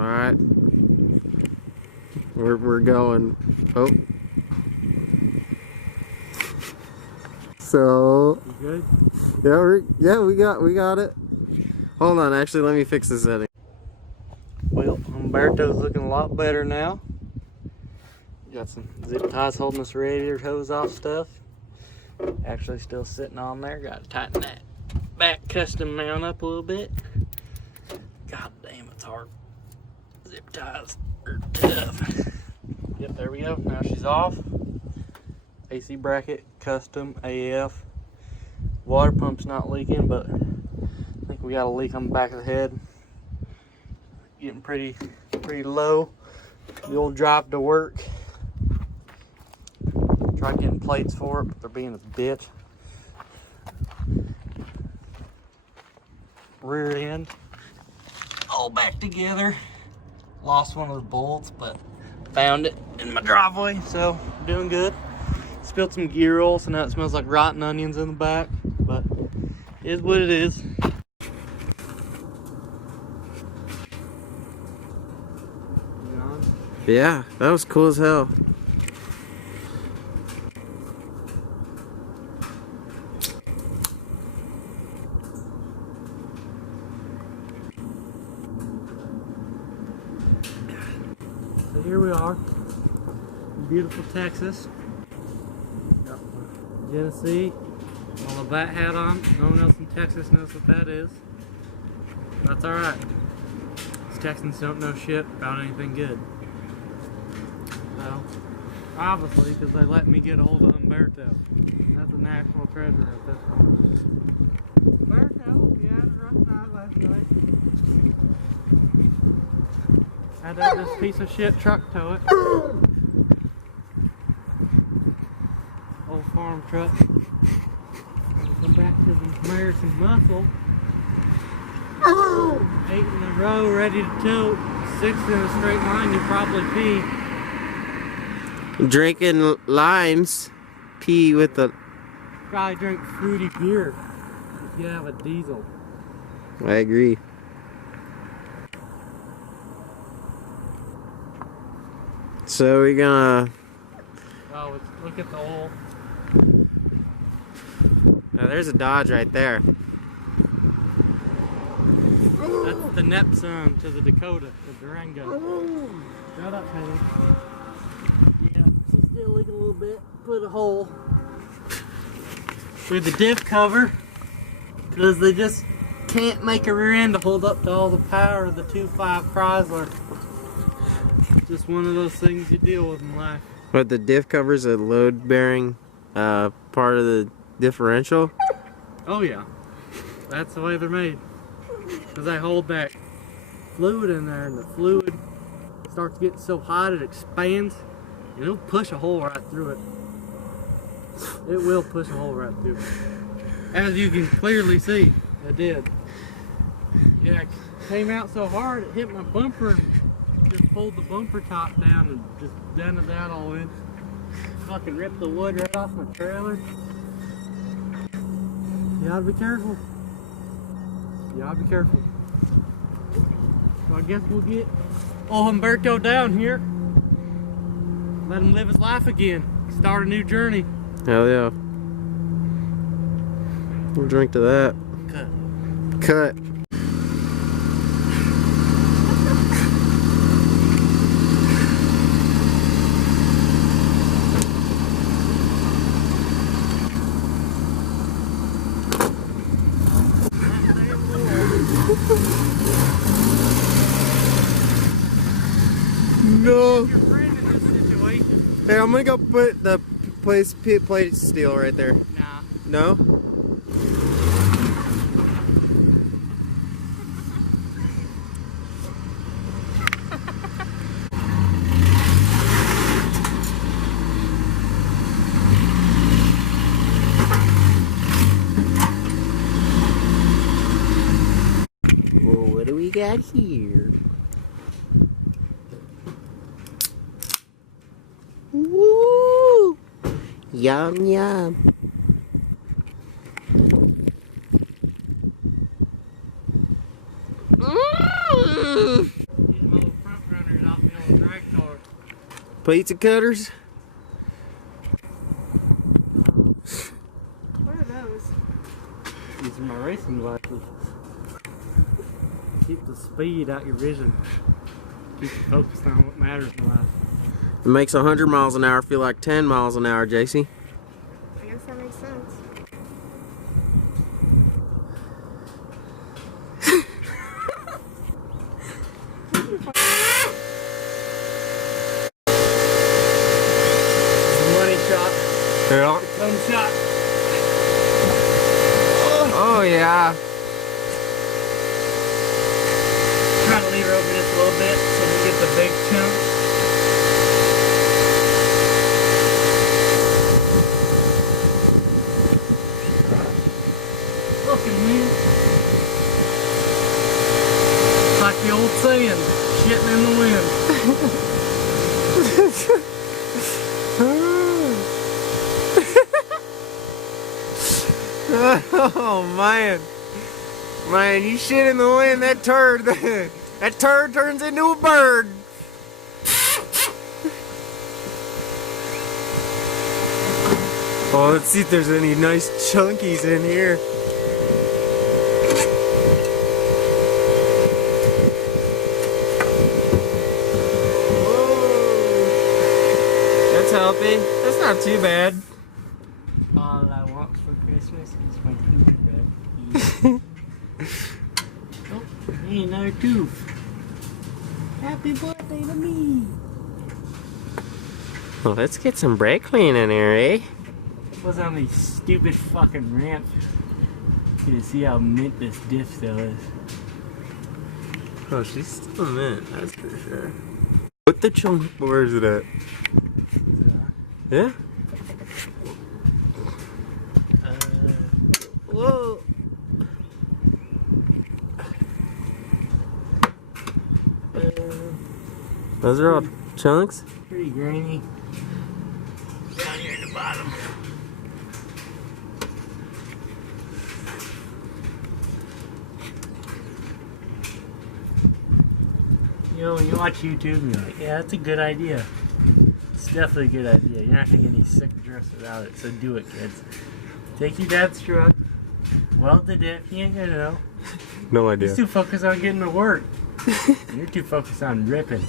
Alright. We're going. Oh. So. You good? Yeah, we got it. Hold on, actually, let me fix the setting. Well, Humberto's looking a lot better now. Got some zip ties holding this radiator hose off stuff. Actually still sitting on there. Got to tighten that back custom mount up a little bit. God damn, it's hard. Zip ties are tough. Yep, there we go. Now she's off. AC bracket, custom, AF. Water pump's not leaking, but I think we got a leak on the back of the head. Getting pretty low. The old drive to work. Tried getting plates for it, but they're being a bitch. Rear end all back together. Lost one of the bolts, but found it in my driveway, so doing good. Spilled some gear oil, so now it smells like rotten onions in the back, but it is what it is. Yeah, that was cool as hell. So here we are, in beautiful Texas. Got my Genesee, all of that hat on. No one else in Texas knows what that is. That's alright. These Texans don't know shit about anything good. So, obviously, because they let me get a hold of Humberto. That's a national treasure at this point. Humberto, yeah, it was a rough night last night. Had to have this piece of shit truck tow it. Old farm truck. Come back to the American muscle. 8 in a row, ready to tote. 6 in a straight line, you probably pee. Drinking limes, pee with the. Probably drink fruity beer if you have a diesel. I agree. So we're gonna. Oh, look at the old. Oh, there's a Dodge right there. That's the Neptune to the Dakota, the Durango. Shut up, Penny. Yeah, she's still leaking a little bit. Put a hole through the diff cover because they just can't make a rear end to hold up to all the power of the 2.5 Chrysler. Just one of those things you deal with in life. But the diff covers a load bearing part of the differential? Oh yeah, that's the way they're made. Because they hold that fluid in there, and the fluid starts getting so hot it expands, and it'll push a hole right through it. It will push a hole right through it. As you can clearly see, it did. Yeah, it came out so hard it hit my bumper and just pulled the bumper top down and just dented that all in. Fucking ripped the wood right off my trailer. You gotta be careful. You gotta be careful. So I guess we'll get old Humberto down here. Let him live his life again. Start a new journey. Hell yeah. We'll drink to that. Cut. No. Hey, I'm gonna go put the plate steel right there. Nah. No? Well, what do we got here? Woo! Yum yum. These Pizza cutters? What are those? These are my racing glasses. Keep the speed out your vision. Keep you focused on what matters in life. It makes 100 miles an hour feel like 10 miles an hour, JC. I guess that makes sense. Money shot. Yeah. Thumb shot. Oh, yeah. Try to lever over this a little bit so we get the big chunk. Fucking man. It's like the old saying, shitting in the wind. Oh, man. Man, you shit in the wind, that turd turns into a bird. Oh, let's see if there's any nice chunkies in here. Whoa. That's healthy. That's not too bad. All I want for Christmas is my toothbrush. Oh, hey, another tooth. Happy birthday to me. Well, let's get some brake clean in here, eh? Was on these stupid fucking ramps. You can see how mint this diff still is. Oh, she's still mint, that's for sure. Put the chunk, where is it at? Yeah? Whoa! Those are all chunks? Pretty grainy. Down here at the bottom. You know, when you watch YouTube, you're like, yeah, that's a good idea. It's definitely a good idea. You're not going to get any sick dress without it, so do it, kids. Take your dad's truck, weld the diff, he ain't going to know. No idea. He's too focused on getting to work. You're too focused on ripping.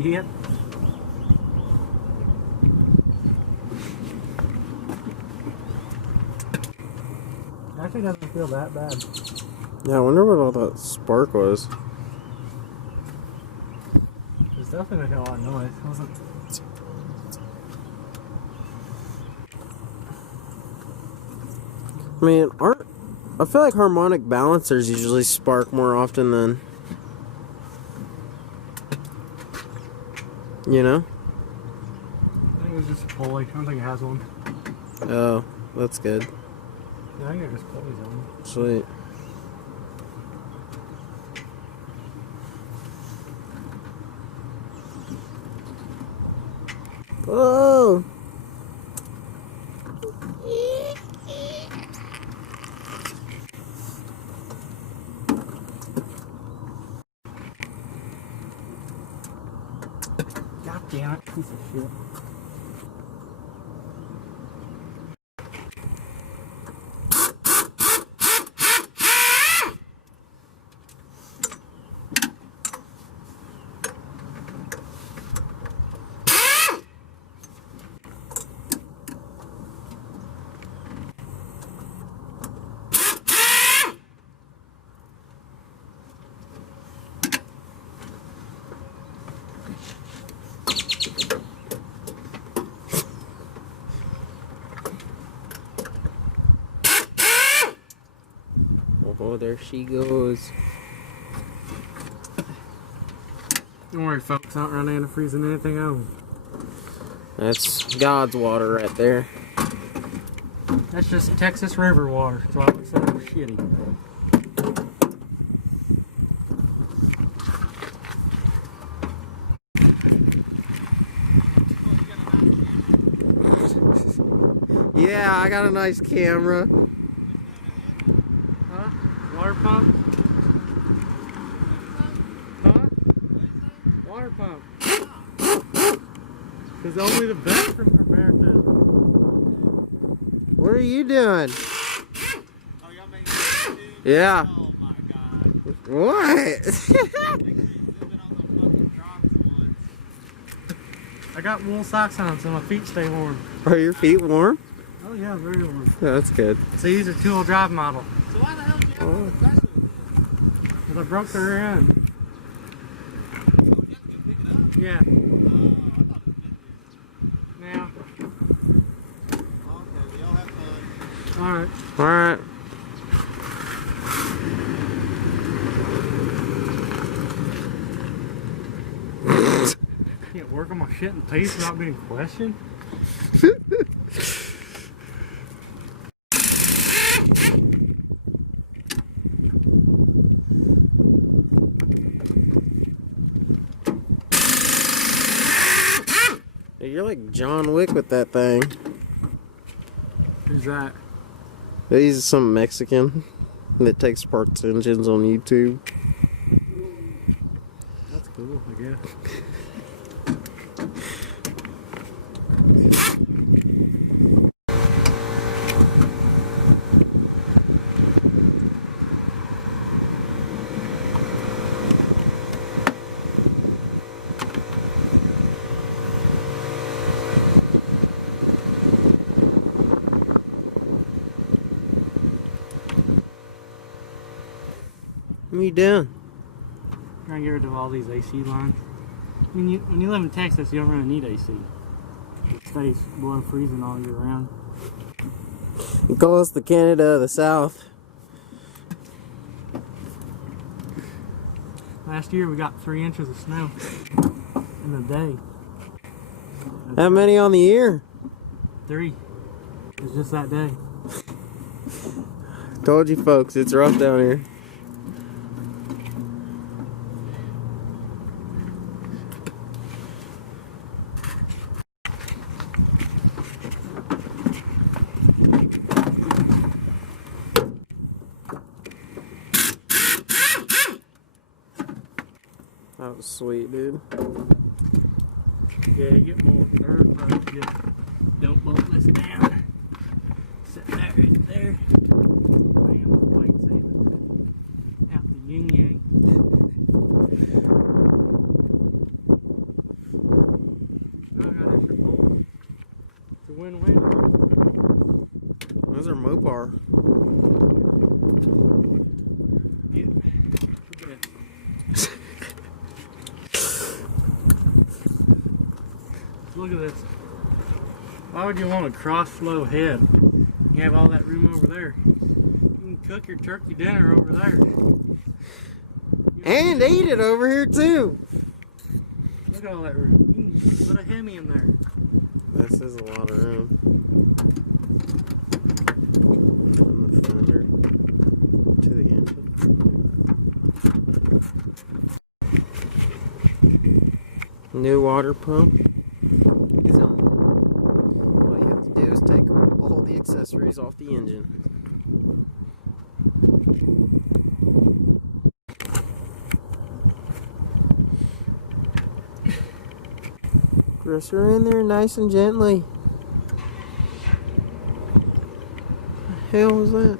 Yep. Actually doesn't feel that bad. Yeah, I wonder what all that spark was. There's definitely a lot of noise. I mean, I feel like harmonic balancers usually spark more often than, you know? I think it was just a pulley. I don't think it has one. Oh, that's good. Yeah, I think it just pulleys on. Sweet. Whoa! God damn it, piece of shit. Oh, there she goes. Don't worry, folks. I don't run antifreeze in anything else. That's God's water right there. That's just Texas River water. That's why it looks so shitty. Yeah, I got a nice camera. Huh? Water pump? Huh? Water pump. Because only the best from America. What are you doing? Oh, y'all making this too? Yeah. Oh my god. What? I got wool socks on so my feet stay warm. Are your feet warm? Oh yeah, very warm. Yeah, that's good. So these are two-wheel drive model. So why the hell did you have all the pressure with this? Because I broke the rear end. Oh, you have to go pick it up? Yeah. Oh, I thought it was been there. Now. Okay, well, y'all have fun. Alright. Alright. Can't work on my shit in peace without being questioned. You're like John Wick with that thing. Who's that? He's some Mexican that takes parts engines on YouTube. That's cool, I guess. What are you doing? Trying to get rid of all these AC lines. When you live in Texas, you don't really need AC. It stays below freezing all year round. You call us the Canada of the South. Last year we got 3 inches of snow in a day. How many on the year? 3. It's just that day. Told you folks, it's rough down here. That was sweet, dude. Yeah, you get more earth, but you just don't bolt this down. Sit that right there. Bam, weight saving. Out the yin yang. I got extra bolts. It's a win-win. Those are Mopar. Yeah. Look at this. Why would you want a cross flow head? You have all that room over there. You can cook your turkey dinner over there. And eat it over here too. Look at all that room. You can put a Hemi in there. This is a lot of room. From the fender to the engine. New water pump. All you have to do is take all the accessories off the engine. Press her in there nice and gently. What the hell was that?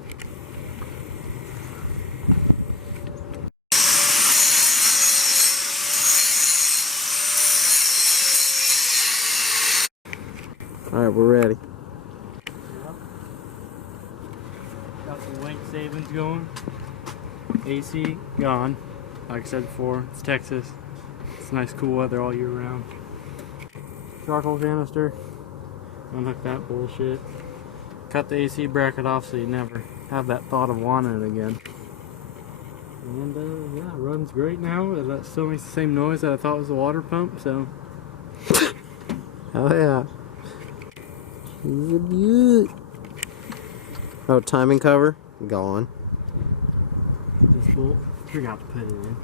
Alright, we're ready. Got some weight savings going. AC gone. Like I said before, it's Texas. It's nice cool weather all year round. Charcoal canister. Unhook that bullshit. Cut the AC bracket off so you never have that thought of wanting it again. And yeah, it runs great now. It still makes the same noise that I thought was a water pump, so. Oh yeah. He's a beaut. Oh, timing cover? Gone. This bolt, forgot to put it in.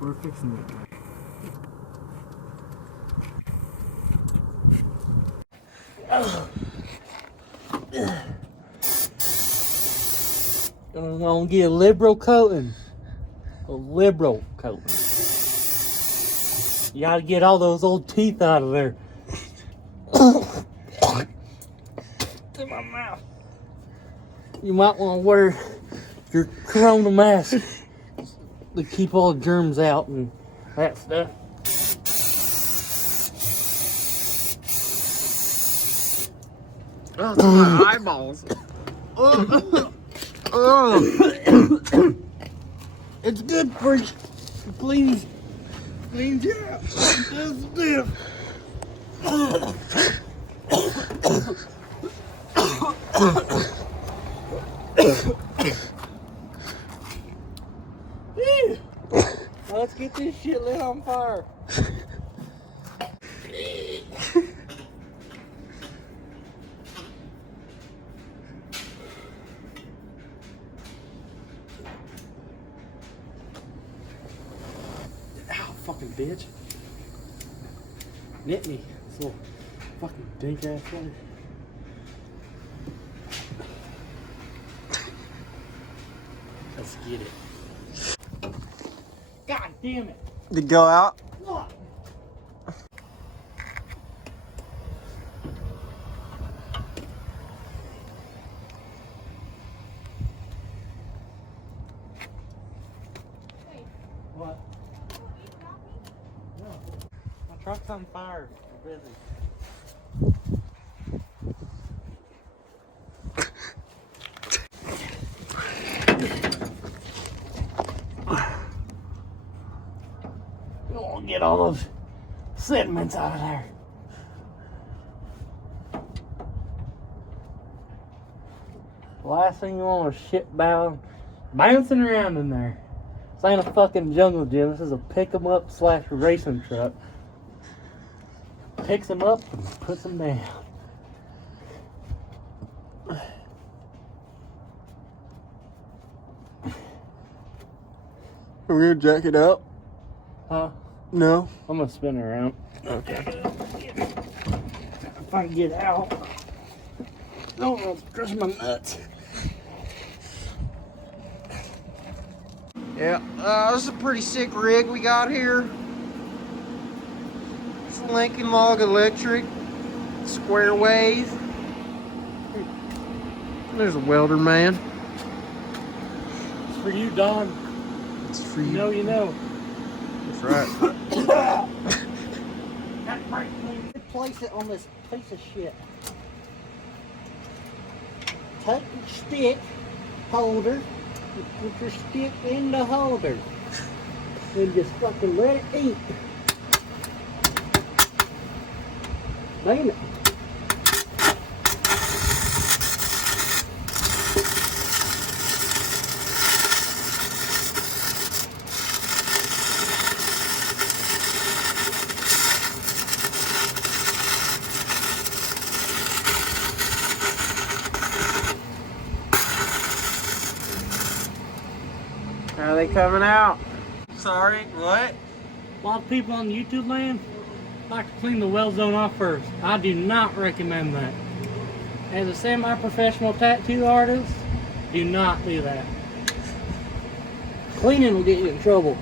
We're fixing it. I'm gonna get a liberal coating. A liberal coating. You gotta get all those old teeth out of there. To my mouth. You might want to wear your corona mask to keep all the germs out and that stuff. Oh, it's my eyeballs. Oh. It's good for you. Please. Please, yeah. This diff. Let's get this shit lit on fire. Ow, fucking bitch. Nit me. This little fucking dink ass thing. Let's get it. God damn it. Did it go out? What? What? No. My truck's on fire. We're busy. We don't want to get all those sediments out of there. The last thing you want is shit bouncing around in there. This ain't a fucking jungle gym. This is a pick 'em up / racing truck. Picks them up and puts them down. Are we gonna jack it up? Huh? No. I'm gonna spin it around. Okay. If I can get out. Don't want to crush my nuts. Yeah, this is a pretty sick rig we got here. It's Lincoln Log Electric, square wave. There's a welder man. It's for you, Don. It's for You you. know, you know. That's right. Place it on this piece of shit. Take your stick holder, put your stick in the holder, and just fucking let it eat. Damn it. Are they coming out? Sorry, what? A lot of people on YouTube land like to clean the weld zone off first. I do not recommend that. As a semi-professional tattoo artist, do not do that. Cleaning will get you in trouble,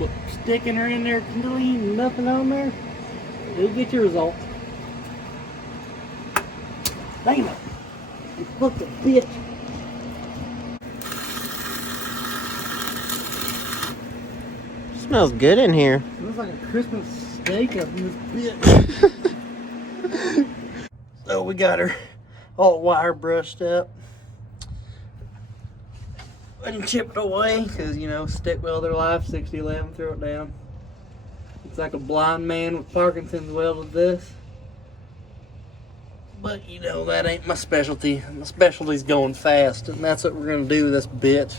but sticking her in there clean, nothing on there, you'll get your results. Damn it! You fucking bitch! Smells good in here. It looks like a Christmas steak up in this bitch. So we got her all wire brushed up and chipped away because, you know, stick welder life, 6011, throw it down. It's like a blind man with Parkinson's welded this. But, you know, that ain't my specialty. My specialty's going fast, and that's what we're going to do with this bitch.